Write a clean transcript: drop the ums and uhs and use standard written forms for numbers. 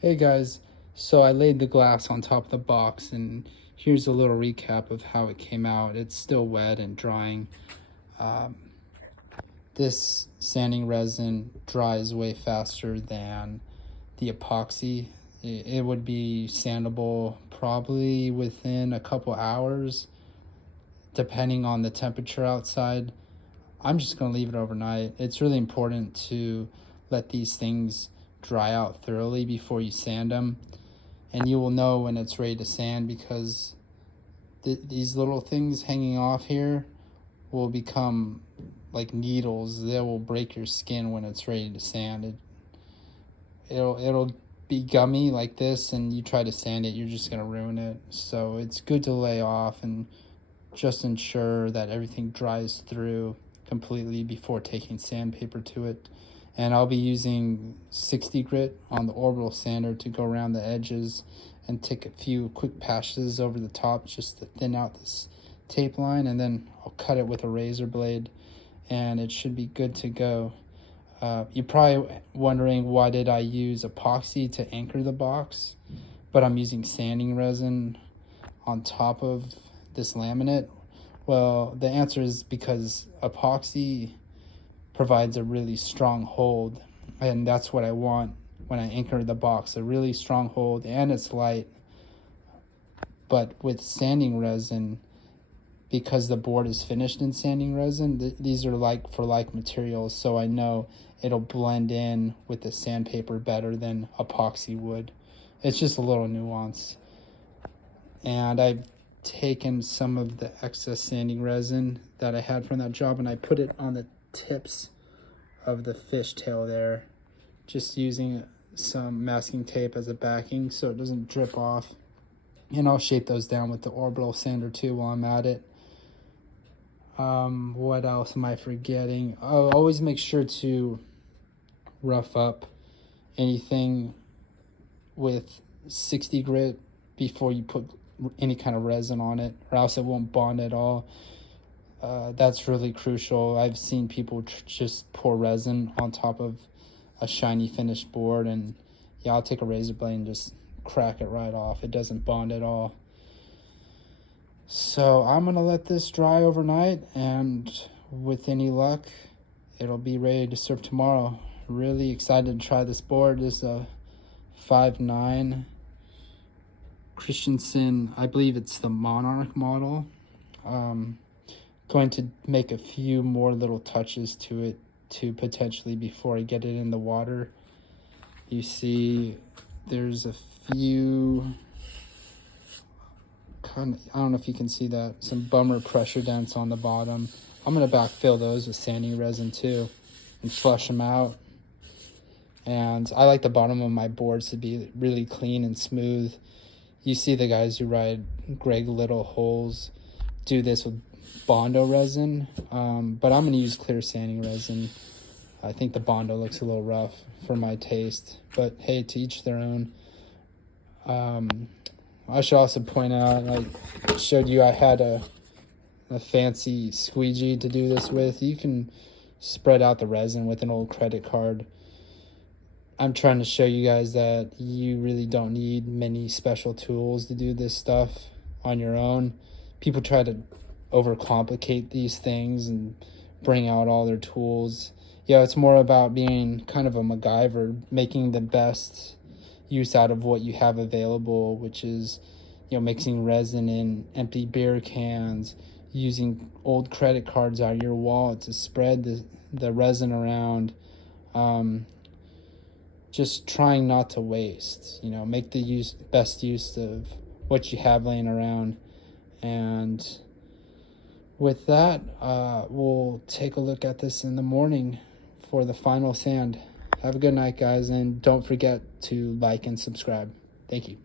Hey guys, so I laid the glass on top of the box and here's a little recap of how it came out. It's still wet and drying. Um, this sanding resin dries way faster than the epoxy. It would be sandable probably within a couple hours depending on the temperature outside. I'm just going to leave it overnight. It's really important to let these things dry out thoroughly before you sand them, and you will know when it's ready to sand because these little things hanging off here will become like needles. They will break your skin when it's ready to sand. It'll be gummy like this, and you try to sand it, you're just going to ruin it. So it's good to lay off and just ensure that everything dries through completely before taking sandpaper to it. And I'll be using 60 grit on the orbital sander to go around the edges and take a few quick passes over the top just to thin out this tape line, and then I'll cut it with a razor blade and it should be good to go. You're probably wondering, why did I use epoxy to anchor the box, but I'm using sanding resin on top of this laminate? Well, the answer is because epoxy provides a really strong hold, and that's what I want when I anchor the box, a really strong hold, and it's light. But with sanding resin, because the board is finished in sanding resin, these are like for like materials, so I know it'll blend in with the sandpaper better than epoxy would. It's just a little nuance. And I've taken some of the excess sanding resin that I had from that job and I put it on the tips of the fishtail there, just using some masking tape as a backing so it doesn't drip off. And I'll shape those down with the orbital sander too while I'm at it. What else am I forgetting? Oh, always make sure to rough up anything with 60 grit before you put any kind of resin on it, or else it won't bond at all. That's really crucial. I've seen people just pour resin on top of a shiny finished board, and yeah, I'll take a razor blade and just crack it right off. It doesn't bond at all. So I'm gonna let this dry overnight, and with any luck, it'll be ready to serve tomorrow. Really excited to try this board. This is a 5.9 Christenson, I believe it's the Monarch model. Going to make a few more little touches to it to potentially before I get it in the water. You see there's a few kind of, I don't know if you can see that, some bummer pressure dents on the bottom. I'm going to backfill those with sanding resin too and flush them out. And I like the bottom of my boards to be really clean and smooth. You see the guys who ride Greg Little holes do this with Bondo resin, but I'm going to use clear sanding resin. I think the Bondo looks a little rough for my taste, but hey, to each their own. I should also point out, I showed you I had a fancy squeegee to do this with. You can spread out the resin with an old credit card. I'm trying to show you guys that you really don't need many special tools to do this stuff on your own. People try to overcomplicate these things and bring out all their tools. Yeah, it's more about being kind of a MacGyver, making the best use out of what you have available, which is, mixing resin in empty beer cans, using old credit cards out of your wallet to spread the resin around. Just trying not to waste, make the best use of what you have laying around. And with that, we'll take a look at this in the morning for the final sand. Have a good night, guys, and don't forget to like and subscribe. Thank you.